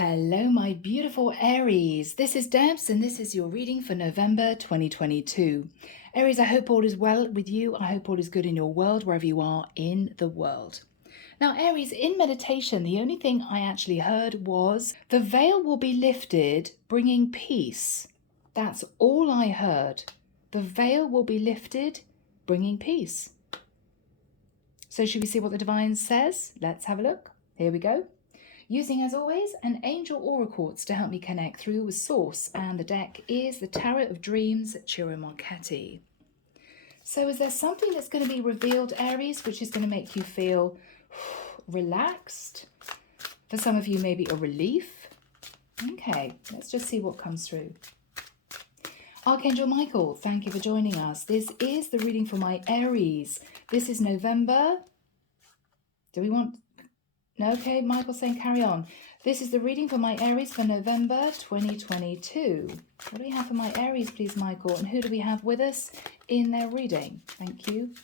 Hello, my beautiful Aries. This is Debs, and this is your reading for November 2022. Aries, I hope all is well with you. I hope all is good in your world, wherever you are in the world. Now, Aries, in meditation, the only thing I actually heard was the veil will be lifted, bringing peace. That's all I heard. The veil will be lifted, bringing peace. So should we see what the divine says? Let's have a look. Here we go. Using, as always, an angel oracle to help me connect through with source, and the deck is the Tarot of Dreams, Ciro Marchetti. So is there something that's going to be revealed, Aries, which is going to make you feel relaxed? For some of you, maybe a relief. Okay, let's just see what comes through. Archangel Michael, thank you for joining us. This is the reading for my Aries. This is November. Do we want... Okay, Michael's saying carry on. This is the reading for my Aries for November 2022. What do we have for my Aries, please, Michael? And who do we have with us in their reading? Thank you.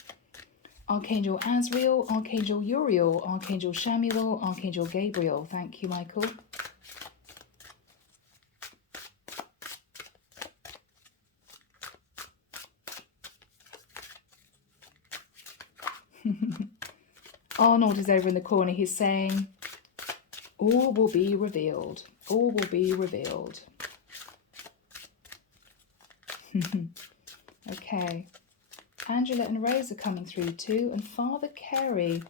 Archangel Azrael, Archangel Uriel, Archangel Shamuel, Archangel Gabriel. Thank you, Michael. Arnold is over in the corner. He's saying, all will be revealed. All will be revealed. Okay. Angela and Rose are coming through too. And Father Carey.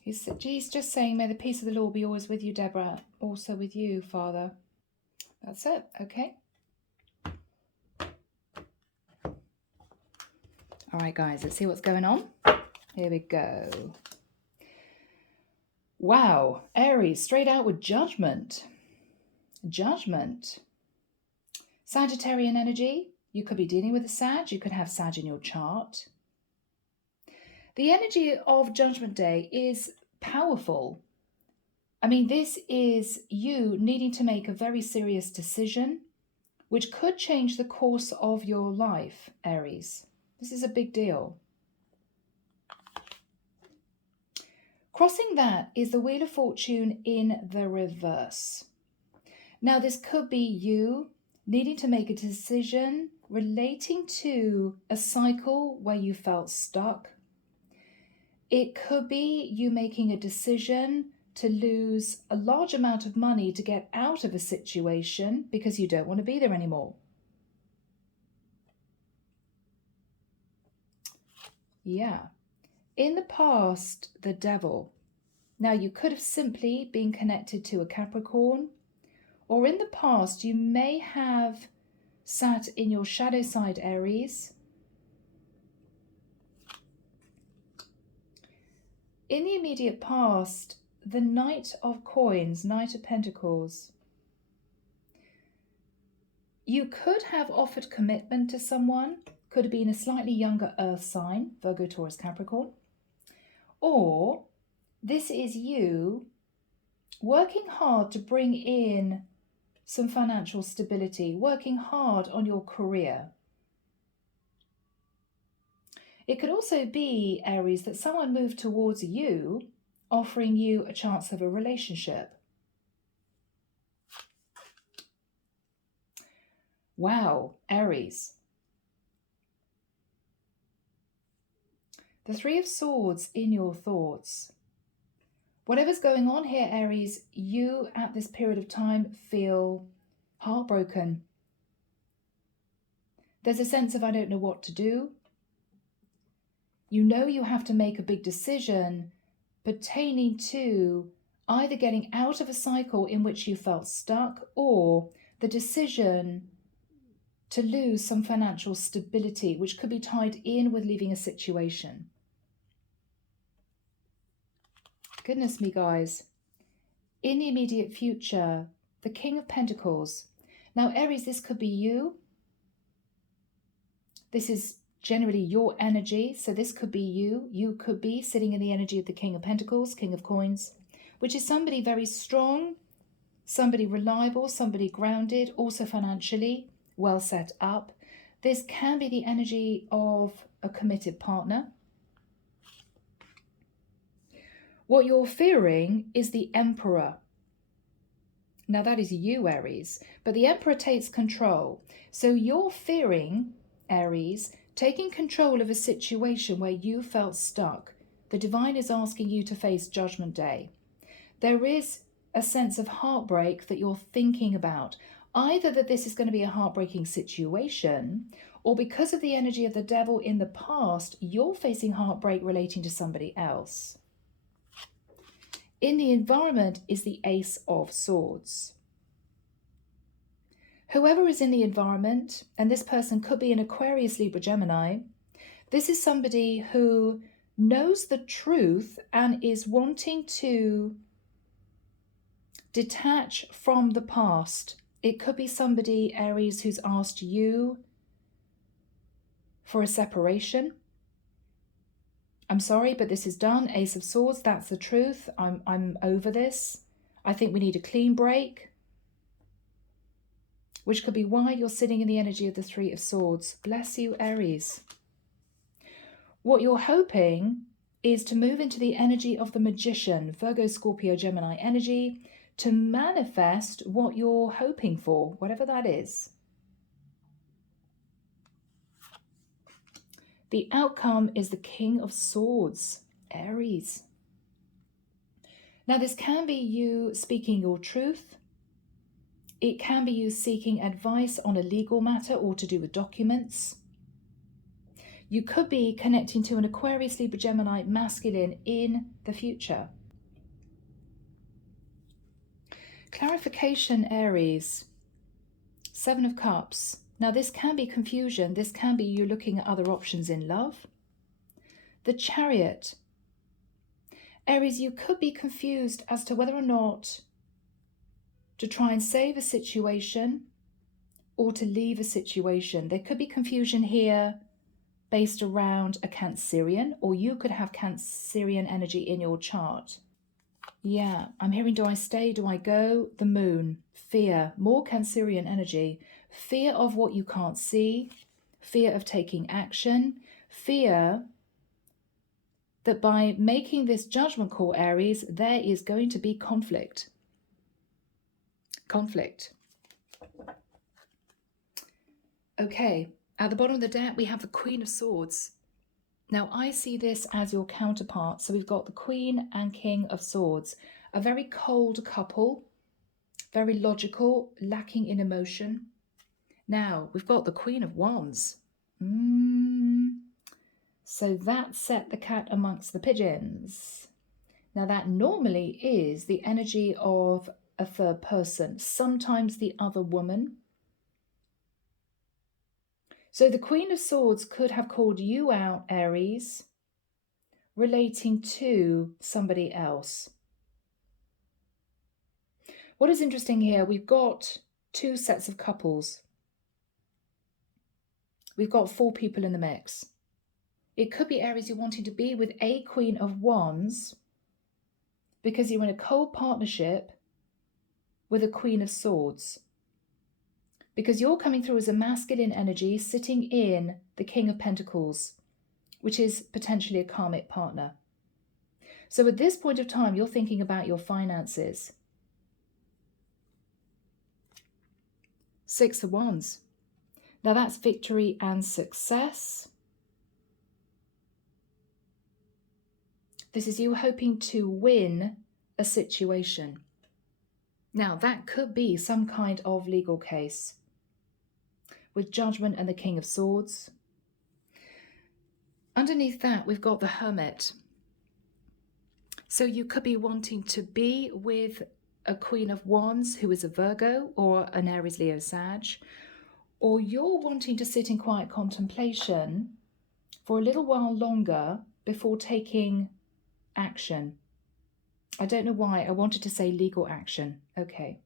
He's just saying, may the peace of the Lord be always with you, Deborah. Also with you, Father. That's it. Okay. All right, guys, let's see what's going on. Here we go. Wow. Aries, straight out with Judgment. Judgment. Sagittarian energy. You could be dealing with a Sag. You could have Sag in your chart. The energy of Judgment Day is powerful. I mean, this is you needing to make a very serious decision, which could change the course of your life, Aries. This is a big deal. Crossing that is the Wheel of Fortune in the reverse. Now, this could be you needing to make a decision relating to a cycle where you felt stuck. It could be you making a decision to lose a large amount of money to get out of a situation because you don't want to be there anymore. Yeah. In the past, the Devil. Now, you could have simply been connected to a Capricorn, or in the past, you may have sat in your shadow side, Aries. In the immediate past, the Knight of Coins, Knight of Pentacles. You could have offered commitment to someone, could have been a slightly younger earth sign, Virgo, Taurus, Capricorn. Or this is you working hard to bring in some financial stability, working hard on your career. It could also be, Aries, that someone moved towards you, offering you a chance of a relationship. Wow, Aries. The Three of Swords in your thoughts. Whatever's going on here, Aries, you at this period of time feel heartbroken. There's a sense of I don't know what to do. You know you have to make a big decision pertaining to either getting out of a cycle in which you felt stuck or the decision to lose some financial stability, which could be tied in with leaving a situation. Goodness me, guys. In the immediate future, the King of Pentacles. Now, Aries, this could be you. This is generally your energy, so this could be you. You could be sitting in the energy of the King of Pentacles, King of Coins, which is somebody very strong, somebody reliable, somebody grounded, also financially well set up. This can be the energy of a committed partner. What you're fearing is the Emperor. Now that is you, Aries, but the Emperor takes control. So you're fearing, Aries, taking control of a situation where you felt stuck. The divine is asking you to face Judgment Day. There is a sense of heartbreak that you're thinking about. Either that this is going to be a heartbreaking situation, or because of the energy of the devil in the past, you're facing heartbreak relating to somebody else. In the environment is the Ace of Swords. Whoever is in the environment, and this person could be an Aquarius, Libra, Gemini, this is somebody who knows the truth and is wanting to detach from the past. It could be somebody, Aries, who's asked you for a separation. I'm sorry, but this is done. Ace of Swords, that's the truth. I'm over this. I think we need a clean break. Which could be why you're sitting in the energy of the Three of Swords. Bless you, Aries. What you're hoping is to move into the energy of the Magician, Virgo, Scorpio, Gemini energy, to manifest what you're hoping for, whatever that is. The outcome is the King of Swords, Aries. Now, this can be you speaking your truth. It can be you seeking advice on a legal matter or to do with documents. You could be connecting to an Aquarius, Libra, Gemini, masculine in the future. Clarification, Aries. Seven of Cups. Now, this can be confusion. This can be you looking at other options in love. The Chariot. Aries, you could be confused as to whether or not to try and save a situation or to leave a situation. There could be confusion here based around a Cancerian, or you could have Cancerian energy in your chart. Yeah, I'm hearing, do I stay, do I go? The Moon, fear, more Cancerian energy, fear of what you can't see, fear of taking action, fear that by making this judgment call, Aries, there is going to be conflict. Conflict. Okay, at the bottom of the deck, we have the Queen of Swords. Now, I see this as your counterpart. So we've got the Queen and King of Swords, a very cold couple, very logical, lacking in emotion. Now, we've got the Queen of Wands. So that set the cat amongst the pigeons. Now, that normally is the energy of a third person, sometimes the other woman. So the Queen of Swords could have called you out, Aries, relating to somebody else. What is interesting here, we've got two sets of couples. We've got 4 people in the mix. It could be, Aries, you're wanting to be with a Queen of Wands because you're in a cold partnership with a Queen of Swords. Because you're coming through as a masculine energy sitting in the King of Pentacles, which is potentially a karmic partner. So at this point of time, you're thinking about your finances. 6 of Wands. Now that's victory and success. This is you hoping to win a situation. Now that could be some kind of legal case with Judgment and the King of Swords. Underneath that, we've got the Hermit. So you could be wanting to be with a Queen of Wands who is a Virgo or an Aries, Leo, Sag, or you're wanting to sit in quiet contemplation for a little while longer before taking action. I don't know why I wanted to say legal action. Okay.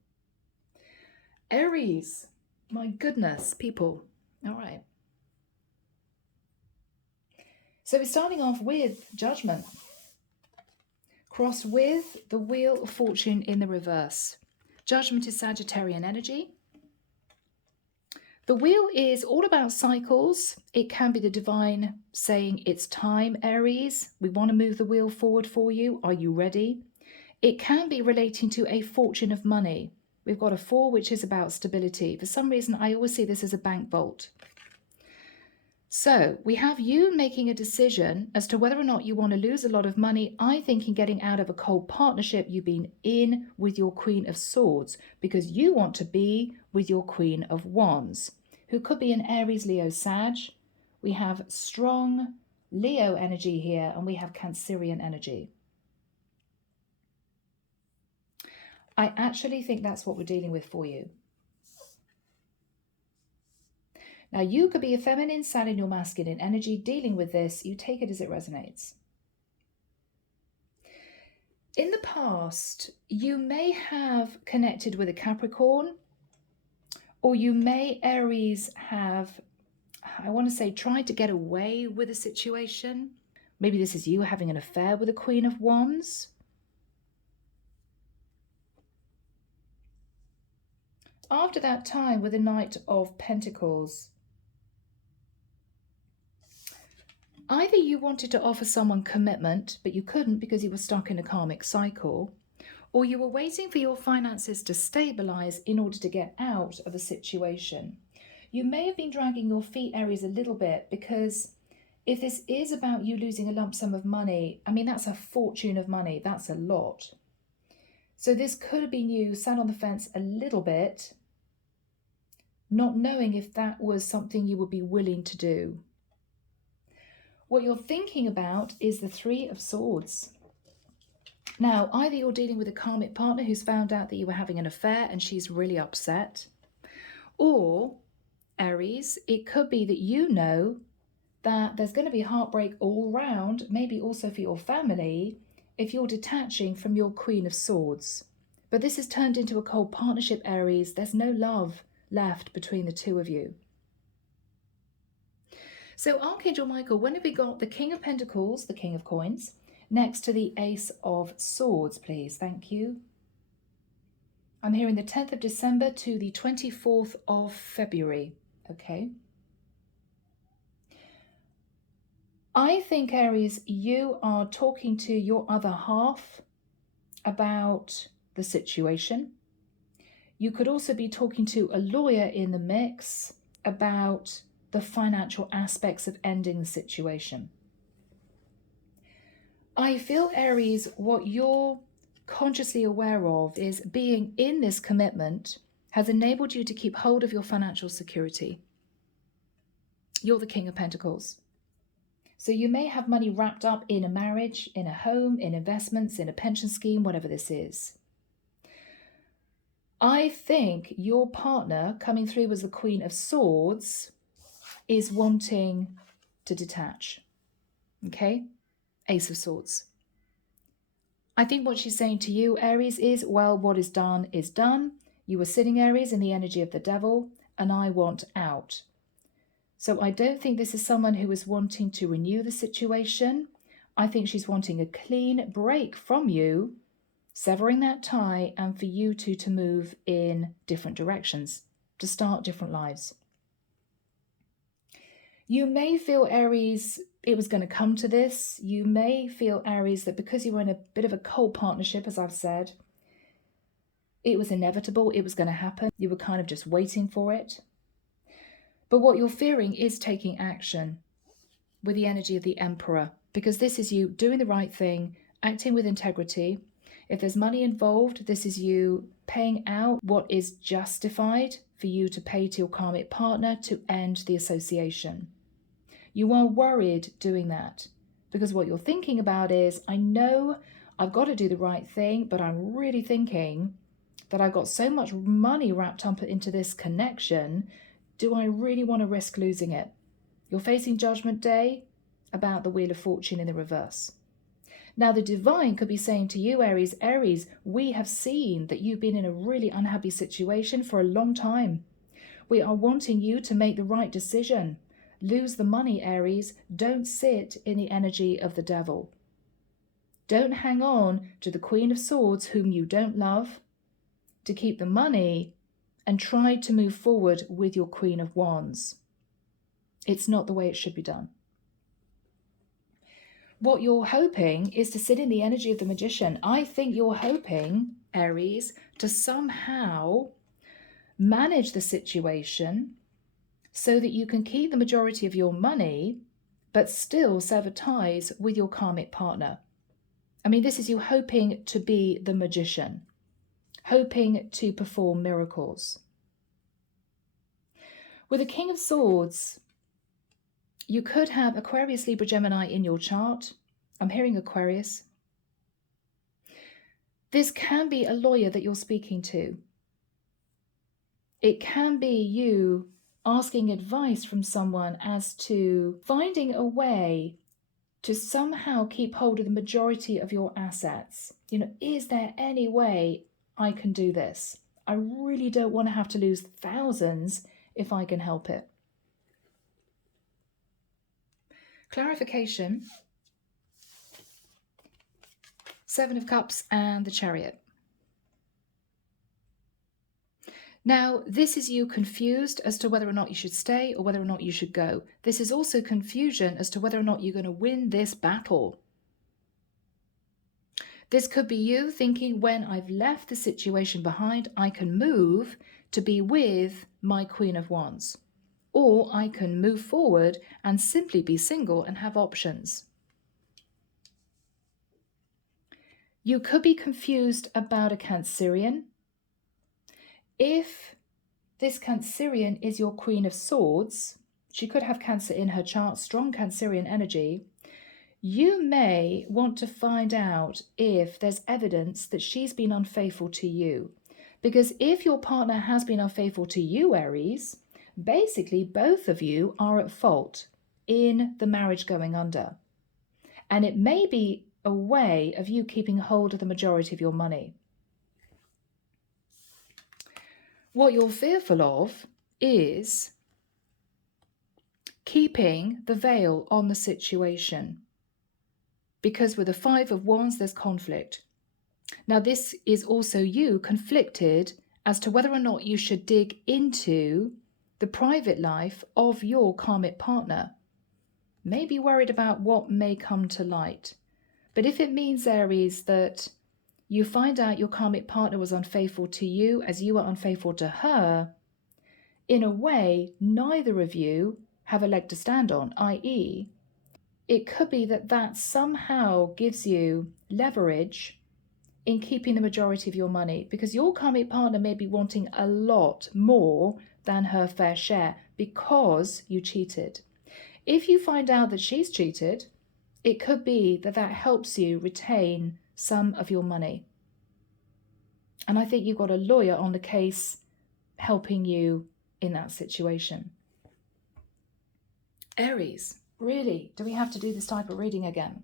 Aries. My goodness, people. All right. So we're starting off with Judgment. Crossed with the Wheel of Fortune in the reverse. Judgment is Sagittarian energy. The wheel is all about cycles. It can be the divine saying, it's time, Aries. We want to move the wheel forward for you. Are you ready? It can be relating to a fortune of money. We've got a 4, which is about stability. For some reason, I always see this as a bank vault. So we have you making a decision as to whether or not you want to lose a lot of money. I think in getting out of a cold partnership you've been in with your Queen of Swords, because you want to be with your Queen of Wands, who could be an Aries, Leo, Sag. We have strong Leo energy here, and we have Cancerian energy. I actually think that's what we're dealing with for you. Now, you could be a feminine, sat in your masculine energy dealing with this. You take it as it resonates. In the past, you may have connected with a Capricorn, or you may, Aries, have, I want to say, tried to get away with a situation. Maybe this is you having an affair with a Queen of Wands. After that time with the Knight of Pentacles, either you wanted to offer someone commitment, but you couldn't because you were stuck in a karmic cycle, or you were waiting for your finances to stabilize in order to get out of a situation. You may have been dragging your feet, Aries, a little bit, because if this is about you losing a lump sum of money, I mean, that's a fortune of money. That's a lot. So this could have been you sat on the fence a little bit, not knowing if that was something you would be willing to do. What you're thinking about is the 3 of Swords. Now, either you're dealing with a karmic partner who's found out that you were having an affair and she's really upset, or, Aries, it could be that you know that there's going to be heartbreak all round, maybe also for your family, if you're detaching from your Queen of Swords. But this has turned into a cold partnership, Aries. There's no love left between the two of you. So Archangel Michael, when have we got the King of Pentacles, the King of Coins, next to the Ace of Swords, please? Thank you. I'm hearing the 10th of December to the 24th of February. Okay. I think, Aries, you are talking to your other half about the situation. You could also be talking to a lawyer in the mix about the financial aspects of ending the situation. I feel, Aries, what you're consciously aware of is being in this commitment has enabled you to keep hold of your financial security. You're the King of Pentacles. So you may have money wrapped up in a marriage, in a home, in investments, in a pension scheme, whatever this is. I think your partner coming through as the Queen of Swords is wanting to detach. Okay? Ace of Swords. I think what she's saying to you, Aries, is, well, what is done is done. You were sitting, Aries, in the energy of the devil, and I want out. So I don't think this is someone who is wanting to renew the situation. I think she's wanting a clean break from you, severing that tie, and for you two to move in different directions, to start different lives. You may feel, Aries, it was going to come to this. You may feel, Aries, that because you were in a bit of a cold partnership, as I've said, it was inevitable, it was going to happen. You were kind of just waiting for it. But what you're fearing is taking action with the energy of the Emperor, because this is you doing the right thing, acting with integrity. If there's money involved, this is you paying out what is justified for you to pay to your karmic partner to end the association. You are worried doing that because what you're thinking about is, I know I've got to do the right thing, but I'm really thinking that I've got so much money wrapped up into this connection. Do I really want to risk losing it? You're facing Judgment Day about the Wheel of Fortune in the reverse. Now, the divine could be saying to you, Aries, we have seen that you've been in a really unhappy situation for a long time. We are wanting you to make the right decision. Lose the money, Aries. Don't sit in the energy of the devil. Don't hang on to the Queen of Swords, whom you don't love, to keep the money and tried to move forward with your Queen of Wands. It's not the way it should be done. What you're hoping is to sit in the energy of the Magician. I think you're hoping, Aries, to somehow manage the situation so that you can keep the majority of your money, but still sever ties with your karmic partner. I mean, this is you hoping to be the Magician, hoping to perform miracles. With the King of Swords, you could have Aquarius, Libra, Gemini in your chart. I'm hearing Aquarius. This can be a lawyer that you're speaking to. It can be you asking advice from someone as to finding a way to somehow keep hold of the majority of your assets. You know, is there any way I can do this? I really don't want to have to lose thousands if I can help it. Clarification. 7 of Cups and the Chariot. Now, this is you confused as to whether or not you should stay or whether or not you should go. This is also confusion as to whether or not you're going to win this battle. This could be you thinking, when I've left the situation behind, I can move to be with my Queen of Wands. Or I can move forward and simply be single and have options. You could be confused about a Cancerian. If this Cancerian is your Queen of Swords, she could have Cancer in her chart, strong Cancerian energy. You may want to find out if there's evidence that she's been unfaithful to you. Because if your partner has been unfaithful to you, Aries, basically both of you are at fault in the marriage going under. And it may be a way of you keeping hold of the majority of your money. What you're fearful of is keeping the veil on the situation. Because with the 5 of Wands, there's conflict. Now, this is also you conflicted as to whether or not you should dig into the private life of your karmic partner. Maybe worried about what may come to light. But if it means, Aries, that you find out your karmic partner was unfaithful to you as you were unfaithful to her, in a way, neither of you have a leg to stand on, i.e., it could be that that somehow gives you leverage in keeping the majority of your money, because your karmic partner may be wanting a lot more than her fair share because you cheated. If you find out that she's cheated, it could be that that helps you retain some of your money. And I think you've got a lawyer on the case helping you in that situation. Aries, really, do we have to do this type of reading again?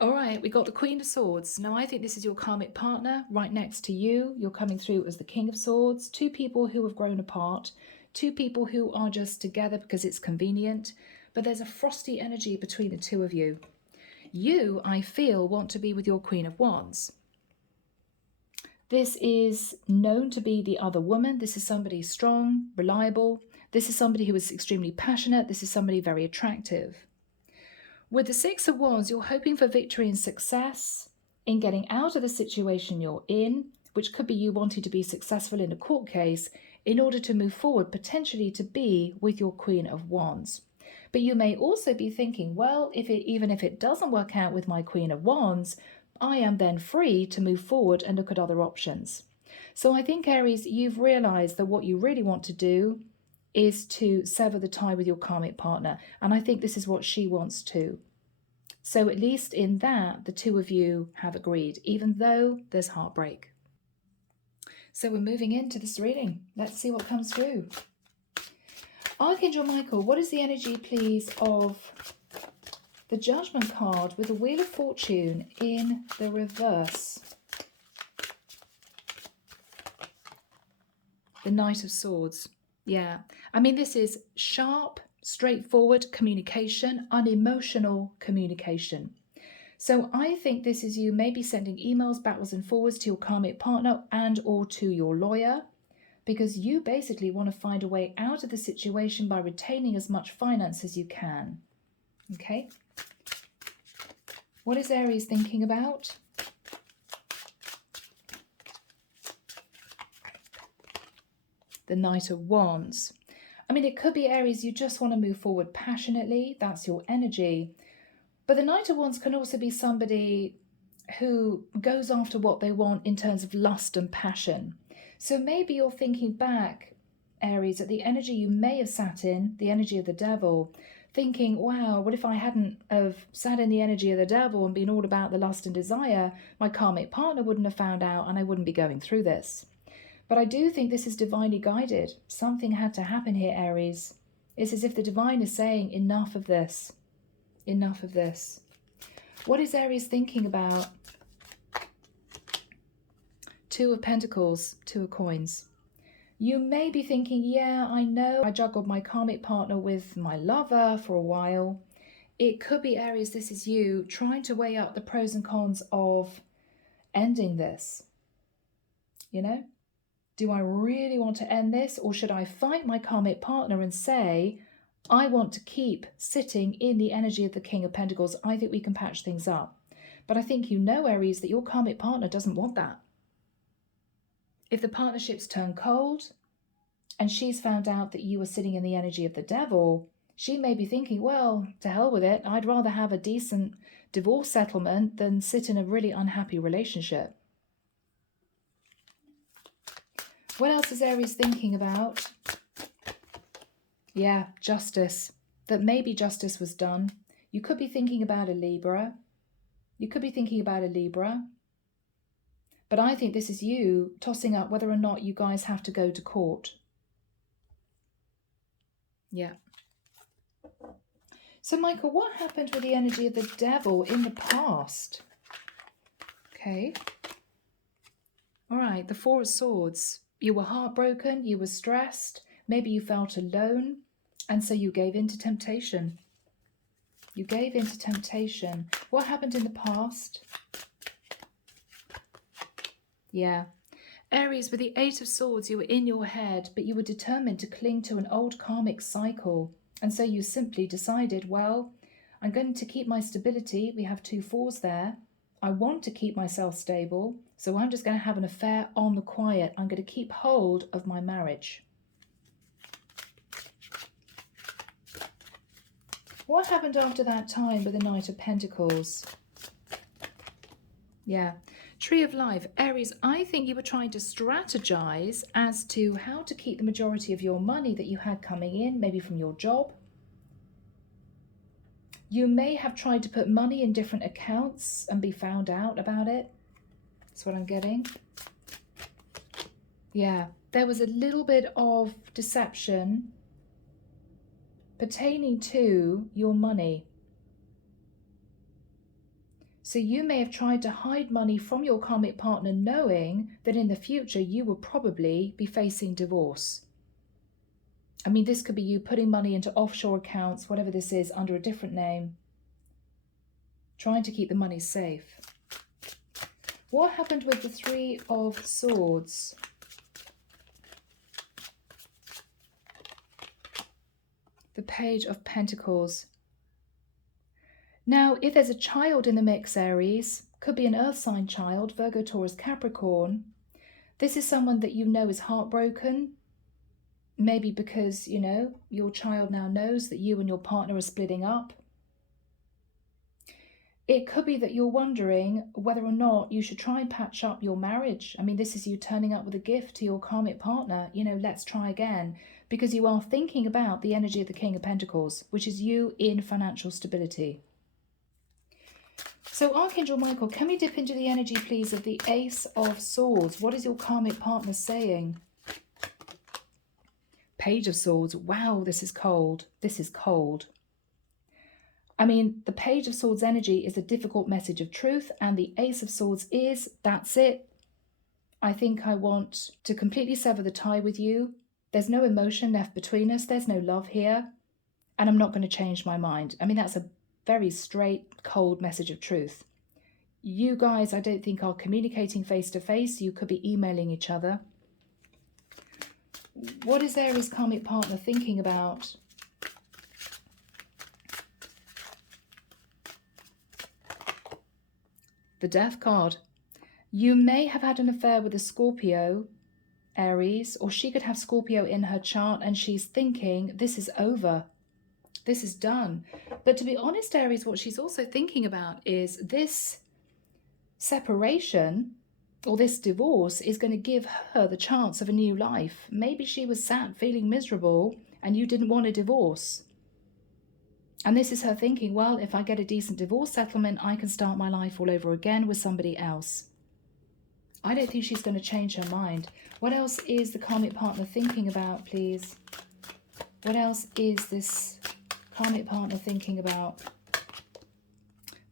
All right, we got the Queen of Swords. Now, I think this is your karmic partner right next to you. You're coming through as the King of Swords. 2 people who have grown apart. 2 people who are just together because it's convenient. But there's a frosty energy between the 2 of you. You, I feel, want to be with your Queen of Wands. This is known to be the other woman. This is somebody strong, reliable. This is somebody who is extremely passionate. This is somebody very attractive. With the 6 of Wands, you're hoping for victory and success in getting out of the situation you're in, which could be you wanting to be successful in a court case in order to move forward, potentially to be with your Queen of Wands. But you may also be thinking, well, even if it doesn't work out with my Queen of Wands, I am then free to move forward and look at other options. So I think, Aries, you've realized that what you really want to do is to sever the tie with your karmic partner. And I think this is what she wants too. So at least in that, the 2 of you have agreed, even though there's heartbreak. So we're moving into this reading. Let's see what comes through. Archangel Michael, what is the energy, please, of the Judgment card with the Wheel of Fortune in the reverse? The Knight of Swords. Yeah, I mean, this is sharp, straightforward communication, unemotional communication. So I think this is you maybe sending emails backwards and forwards to your karmic partner and or to your lawyer, because you basically want to find a way out of the situation by retaining as much finance as you can. Okay? What is Aries thinking about? The Knight of Wands. I mean, it could be Aries, you just want to move forward passionately. That's your energy. But the Knight of Wands can also be somebody who goes after what they want in terms of lust and passion. So maybe you're thinking back, Aries, at the energy you may have sat in, the energy of the devil, thinking, wow, what if I hadn't have sat in the energy of the devil and been all about the lust and desire, my karmic partner wouldn't have found out and I wouldn't be going through this. But I do think this is divinely guided. Something had to happen here, Aries. It's as if the divine is saying, enough of this. Enough of this. What is Aries thinking about? Two of Pentacles, Two of Coins. You may be thinking, yeah, I know I juggled my karmic partner with my lover for a while. It could be, Aries, this is you trying to weigh up the pros and cons of ending this. You know? Do I really want to end this, or should I fight my karmic partner and say, I want to keep sitting in the energy of the King of Pentacles. I think we can patch things up. But I think you know, Aries, that your karmic partner doesn't want that. If the partnerships turn cold and she's found out that you are sitting in the energy of the devil, she may be thinking, well, to hell with it. I'd rather have a decent divorce settlement than sit in a really unhappy relationship. What else is Aries thinking about? Yeah, justice. That maybe justice was done. You could be thinking about a Libra. You could be thinking about a Libra. But I think this is you tossing up whether or not you guys have to go to court. Yeah. So, Michael, what happened with the energy of the devil in the past? Okay. All right, the Four of Swords. You were heartbroken, you were stressed, maybe you felt alone, and so you gave in to temptation. You gave in to temptation. What happened in the past? Yeah. Aries, with the Eight of Swords, you were in your head, but you were determined to cling to an old karmic cycle. And so you simply decided, well, I'm going to keep my stability. We have two fours there. I want to keep myself stable, so I'm just going to have an affair on the quiet. I'm going to keep hold of my marriage. What happened after that time with the Knight of Pentacles? Yeah. Tree of Life. Aries, I think you were trying to strategize as to how to keep the majority of your money that you had coming in, maybe from your job. You may have tried to put money in different accounts and be found out about it. That's what I'm getting. Yeah, there was a little bit of deception pertaining to your money. So you may have tried to hide money from your karmic partner, knowing that in the future you will probably be facing divorce. I mean, this could be you putting money into offshore accounts, whatever this is, under a different name, trying to keep the money safe. What happened with the Three of Swords? The Page of Pentacles. Now, if there's a child in the mix, Aries, could be an earth sign child, Virgo, Taurus, Capricorn. This is someone that you know is heartbroken. Maybe because, you know, your child now knows that you and your partner are splitting up. It could be that you're wondering whether or not you should try and patch up your marriage. I mean, this is you turning up with a gift to your karmic partner. You know, let's try again. Because you are thinking about the energy of the King of Pentacles, which is you in financial stability. So, Archangel Michael, can we dip into the energy, please, of the Ace of Swords? What is your karmic partner saying? Page of Swords. Wow, this is cold. This is cold. I mean, the Page of Swords energy is a difficult message of truth, and the Ace of Swords is, that's it. I think I want to completely sever the tie with you. There's no emotion left between us. There's no love here. And I'm not going to change my mind. I mean, that's a very straight, cold message of truth. You guys, I don't think are communicating face to face. You could be emailing each other. What is Aries' karmic partner thinking about? The Death card. You may have had an affair with a Scorpio, Aries, or she could have Scorpio in her chart and she's thinking, this is over. This is done. But to be honest, Aries, what she's also thinking about is this separation or this divorce is going to give her the chance of a new life. Maybe she was sat feeling miserable and you didn't want a divorce. And this is her thinking, well, if I get a decent divorce settlement, I can start my life all over again with somebody else. I don't think she's going to change her mind. What else is the karmic partner thinking about, please? What else is this karmic partner thinking about?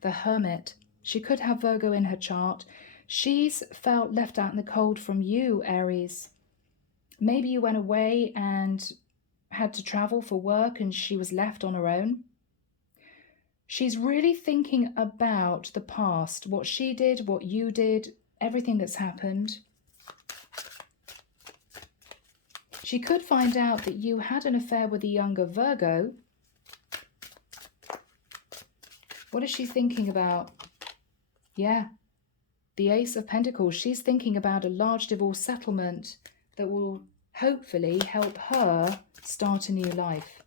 The Hermit. She could have Virgo in her chart. She's felt left out in the cold from you, Aries. Maybe you went away and had to travel for work and she was left on her own. She's really thinking about the past, what she did, what you did, everything that's happened. She could find out that you had an affair with a younger Virgo. What is she thinking about? Yeah, the Ace of Pentacles. She's thinking about a large divorce settlement that will hopefully help her start a new life.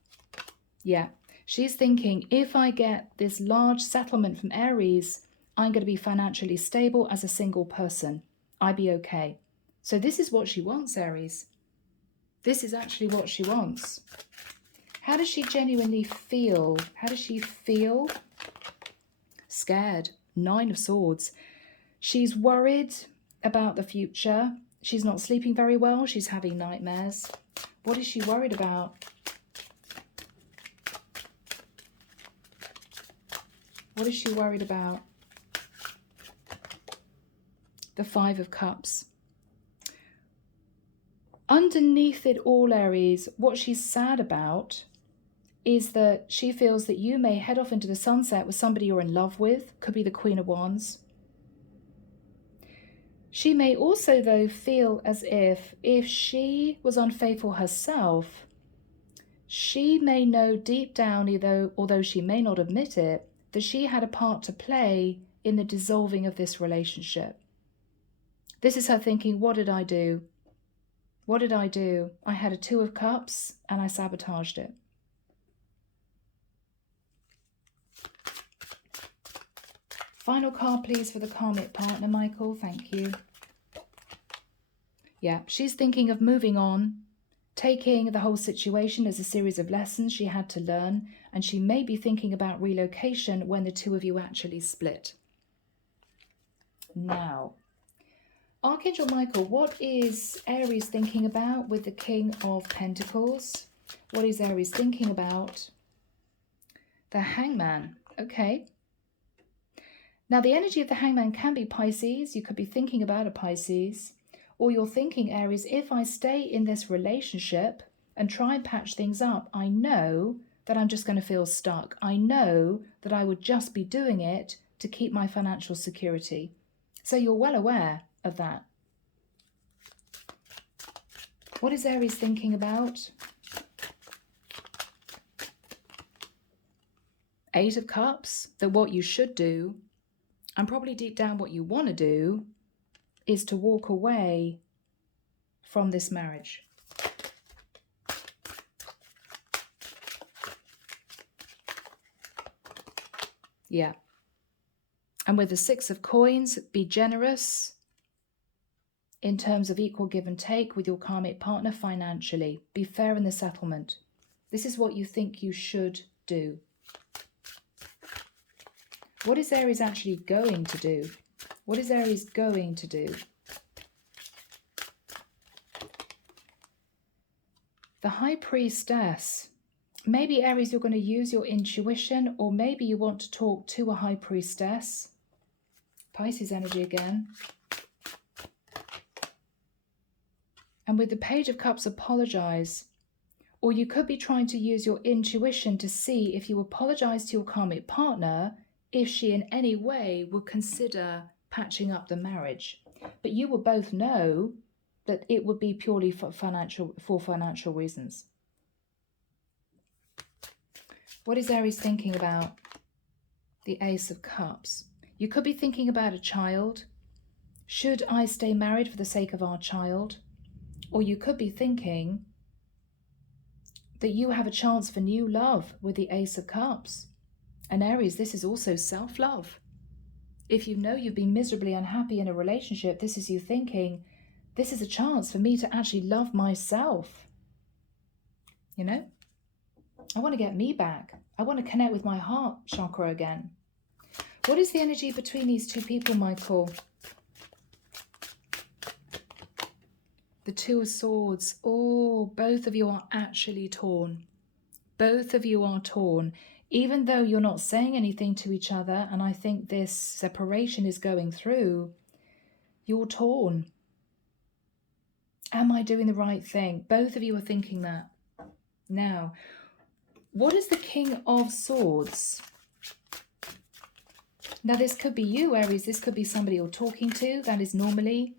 Yeah, she's thinking, if I get this large settlement from Aries, I'm going to be financially stable as a single person. I'd be okay. So this is what she wants, Aries. This is actually what she wants. How does she genuinely feel? How does she feel? Scared. 9 of Swords. She's worried about the future. She's not sleeping very well. She's having nightmares. What is she worried about? What is she worried about? The 5 of Cups. Underneath it all, Aries, what she's sad about is that she feels that you may head off into the sunset with somebody you're in love with. Could be the Queen of Wands. She may also, though, feel as if she was unfaithful herself, she may know deep down, although she may not admit it, that she had a part to play in the dissolving of this relationship. This is her thinking, what did I do? What did I do? I had a 2 of Cups and I sabotaged it. Final card, please, for the karmic partner, Michael. Thank you. Yeah, she's thinking of moving on, taking the whole situation as a series of lessons she had to learn, and she may be thinking about relocation when the 2 of you actually split. Now, Archangel Michael, what is Aries thinking about with the King of Pentacles? What is Aries thinking about? The Hangman. Okay. Now, the energy of the Hangman can be Pisces. You could be thinking about a Pisces. Or you're thinking, Aries, if I stay in this relationship and try and patch things up, I know that I'm just going to feel stuck. I know that I would just be doing it to keep my financial security. So you're well aware of that. What is Aries thinking about? 8 of Cups, that what you should do, and probably deep down what you want to do, is to walk away from this marriage. Yeah. And with the 6 of Coins, be generous in terms of equal give and take with your karmic partner financially. Be fair in the settlement. This is what you think you should do. What is Aries actually going to do? What is Aries going to do? The High Priestess. Maybe, Aries, you're going to use your intuition, or maybe you want to talk to a High Priestess. Pisces energy again. And with the Page of Cups, apologize. Or you could be trying to use your intuition to see if you apologize to your karmic partner, if she in any way would consider patching up the marriage. But you will both know that it would be purely for financial reasons. What is Aries thinking about? The Ace of Cups. You could be thinking about a child. Should I stay married for the sake of our child? Or you could be thinking that you have a chance for new love with the Ace of Cups. And Aries, this is also self-love. If you know you've been miserably unhappy in a relationship, this is you thinking, this is a chance for me to actually love myself. You know? I want to get me back. I want to connect with my heart chakra again. What is the energy between these two people, Michael? The Two of Swords. Oh, both of you are actually torn. Both of you are torn. Even though you're not saying anything to each other, and I think this separation is going through, you're torn. Am I doing the right thing? Both of you are thinking that. Now, what is the King of Swords? Now, this could be you, Aries. This could be somebody you're talking to. That is normally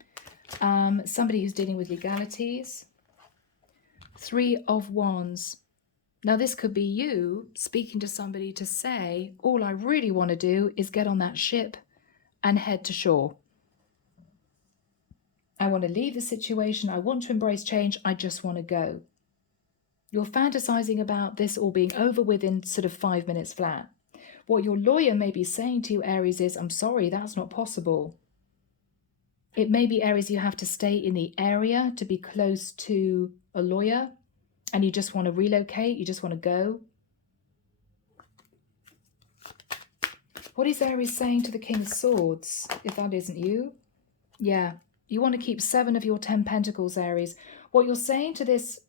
somebody who's dealing with legalities. Three of Wands. Now, this could be you speaking to somebody to say, all I really want to do is get on that ship and head to shore. I want to leave the situation. I want to embrace change. I just want to go. You're fantasizing about this all being over within sort of 5 minutes flat. What your lawyer may be saying to you, Aries, is, I'm sorry, that's not possible. It may be, Aries, you have to stay in the area to be close to a lawyer, and you just want to relocate, you just want to go. What is Aries saying to the King of Swords, if that isn't you? Yeah, you want to keep 7 of your 10 pentacles, Aries. What you're saying to this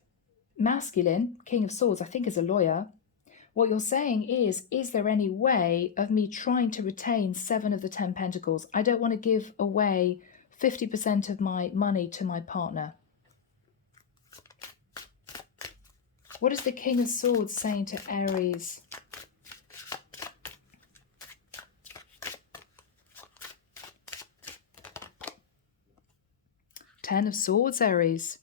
masculine, King of Swords, I think is a lawyer. What you're saying is there any way of me trying to retain 7 of the 10 pentacles? I don't want to give away 50% of my money to my partner. What is the King of Swords saying to Aries? Ten of Swords, Aries.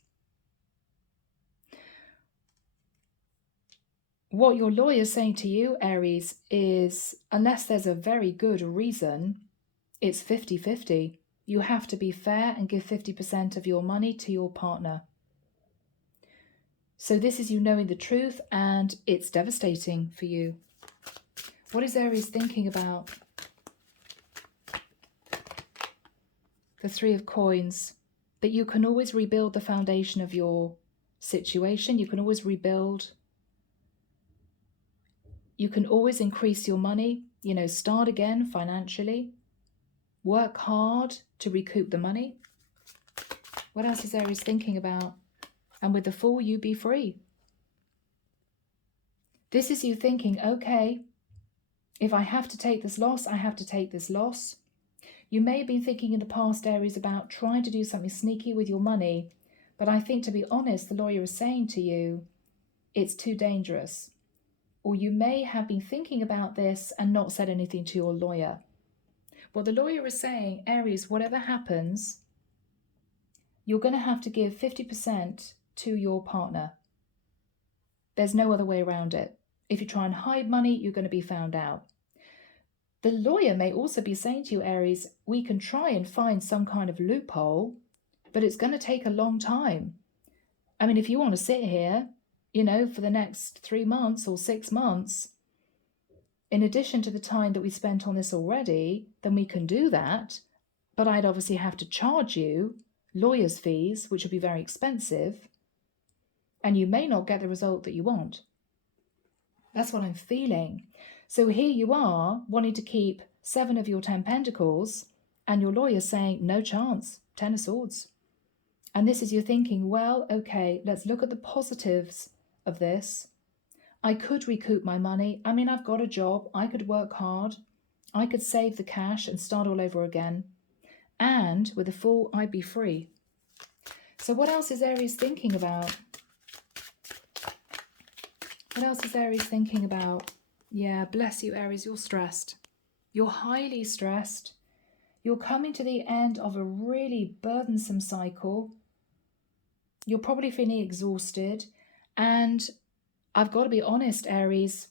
What your lawyer is saying to you, Aries, is unless there's a very good reason, it's 50-50. You have to be fair and give 50% of your money to your partner. So this is you knowing the truth, and it's devastating for you. What is Aries thinking about? The Three of Coins. That you can always rebuild the foundation of your situation. You can always rebuild. You can always increase your money, you know, start again financially. Work hard to recoup the money. What else is Aries thinking about? And with the Fool, you be free. This is you thinking, okay, if I have to take this loss, I have to take this loss. You may have been thinking in the past, Aries, about trying to do something sneaky with your money. But I think, to be honest, the lawyer is saying to you, it's too dangerous. Or you may have been thinking about this and not said anything to your lawyer. What the lawyer is saying, Aries, whatever happens, you're going to have to give 50% to your partner. There's no other way around it. If you try and hide money, you're going to be found out. The lawyer may also be saying to you, Aries, we can try and find some kind of loophole, but it's going to take a long time. I mean, if you want to sit here, you know, for the next 3 months or 6 months, in addition to the time that we spent on this already, then we can do that. But I'd obviously have to charge you lawyer's fees, which would be very expensive, and you may not get the result that you want. That's what I'm feeling. So here you are wanting to keep 7 of your 10 pentacles, and your lawyer's saying, no chance, 10 of Swords. And this is you thinking, well, okay, let's look at the positives of this. I could recoup my money. I mean, I've got a job. I could work hard. I could save the cash and start all over again. And with the Fool, I'd be free. So what else is Aries thinking about? What else is Aries thinking about? Yeah, bless you, Aries. You're stressed. You're highly stressed. You're coming to the end of a really burdensome cycle. You're probably feeling exhausted. And I've got to be honest, Aries,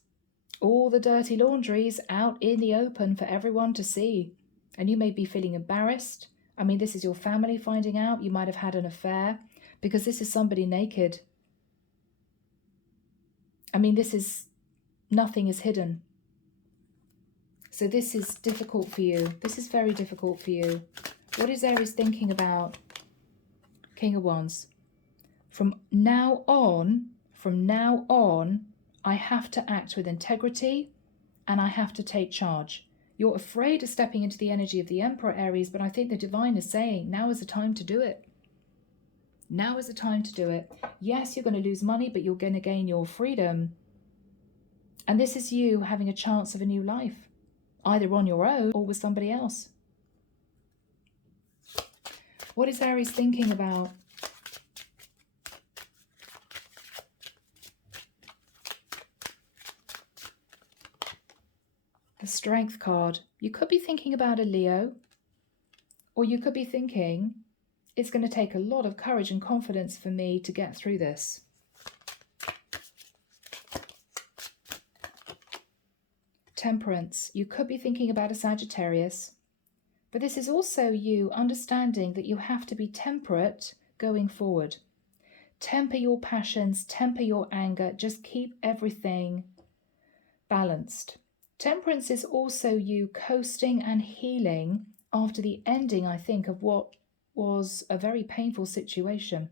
all the dirty laundry's out in the open for everyone to see. And you may be feeling embarrassed. I mean, this is your family finding out. You might have had an affair because this is somebody naked. I mean, nothing is hidden. So this is difficult for you. This is very difficult for you. What is Aries thinking about? King of Wands. From now on, I have to act with integrity and I have to take charge. You're afraid of stepping into the energy of the Emperor, Aries, but I think the divine is saying now is the time to do it. Now is the time to do it. Yes, you're going to lose money, but you're going to gain your freedom. And this is you having a chance of a new life, either on your own or with somebody else. What is Aries thinking about? The Strength card. You could be thinking about a Leo, or you could be thinking, it's going to take a lot of courage and confidence for me to get through this. Temperance. You could be thinking about a Sagittarius, but this is also you understanding that you have to be temperate going forward. Temper your passions, temper your anger, just keep everything balanced. Temperance is also you coasting and healing after the ending, I think, of what was a very painful situation.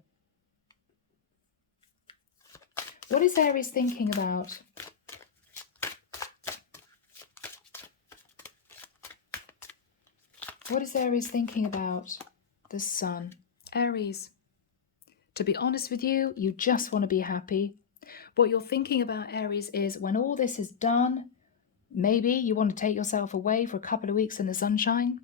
What is Aries thinking about? What is Aries thinking about? The Sun. Aries, to be honest with you, you just want to be happy. What you're thinking about, Aries, is when all this is done, maybe you want to take yourself away for a couple of weeks in the sunshine.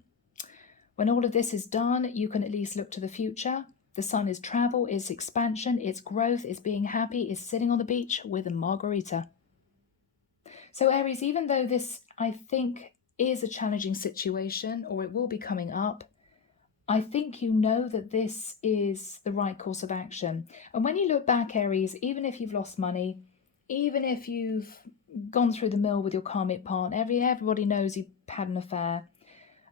When all of this is done, you can at least look to the future. The Sun is travel, it's expansion, it's growth, it's being happy, it's sitting on the beach with a margarita. So Aries, even though this, I think, is a challenging situation, or it will be coming up, I think you know that this is the right course of action. And when you look back, Aries, even if you've lost money, even if you've gone through the mill with your karmic partner, everybody knows you've had an affair,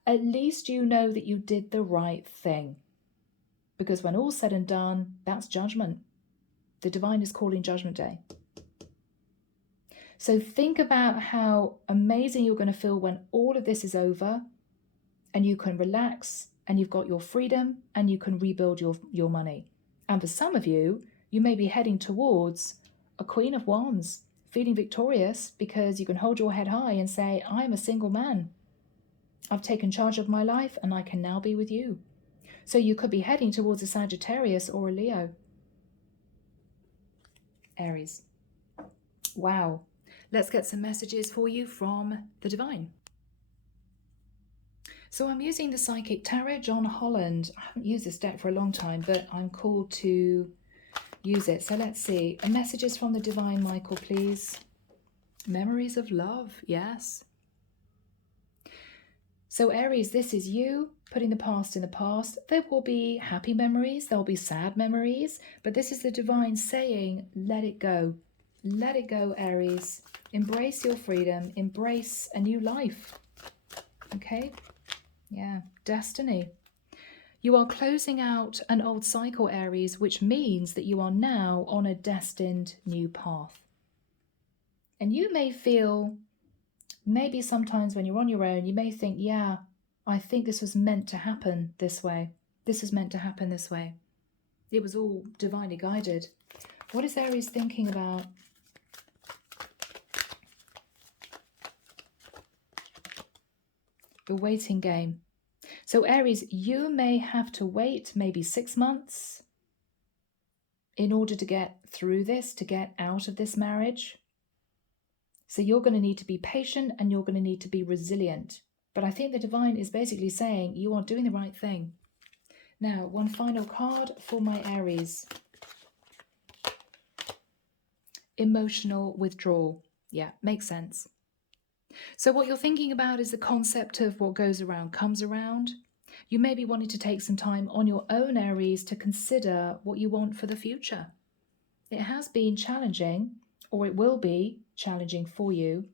at least you know that you did the right thing. Because when all's said and done, that's judgment. The divine is calling Judgment Day. So think about how amazing you're going to feel when all of this is over and you can relax and you've got your freedom and you can rebuild your money. And for some of you, you may be heading towards a Queen of Wands, feeling victorious because you can hold your head high and say, I'm a single man. I've taken charge of my life and I can now be with you. So you could be heading towards a Sagittarius or a Leo. Aries. Wow. Let's get some messages for you from the divine. So I'm using the Psychic Tarot, John Holland. I haven't used this deck for a long time, but I'm called to use it. So let's see. Messages from the divine, Michael, please. Memories of love, yes. So Aries, this is you putting the past in the past. There will be happy memories, there will be sad memories, but this is the divine saying, let it go. Let it go, Aries. Embrace your freedom, embrace a new life. Okay? Yeah, destiny. You are closing out an old cycle, Aries, which means that you are now on a destined new path. And you may feel, maybe sometimes when you're on your own, you may think, yeah, I think this was meant to happen this way. This was meant to happen this way. It was all divinely guided. What is Aries thinking about? The waiting game. So Aries, you may have to wait maybe 6 months in order to get through this, to get out of this marriage. So you're going to need to be patient and you're going to need to be resilient. But I think the divine is basically saying you are doing the right thing. Now, one final card for my Aries. Emotional withdrawal. Yeah, makes sense. So what you're thinking about is the concept of what goes around comes around. You may be wanting to take some time on your own, Aries, to consider what you want for the future. It has been challenging, or it will be challenging for you,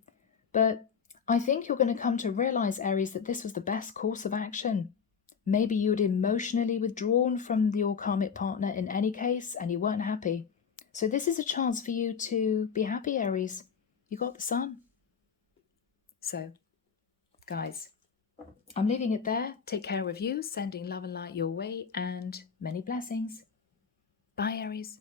but I think you're going to come to realize, Aries, that this was the best course of action. Maybe you'd emotionally withdrawn from your karmic partner in any case, and you weren't happy. So this is a chance for you to be happy, Aries. You got the sun. So, guys, I'm leaving it there. Take care of you, sending love and light your way, and many blessings. Bye, Aries.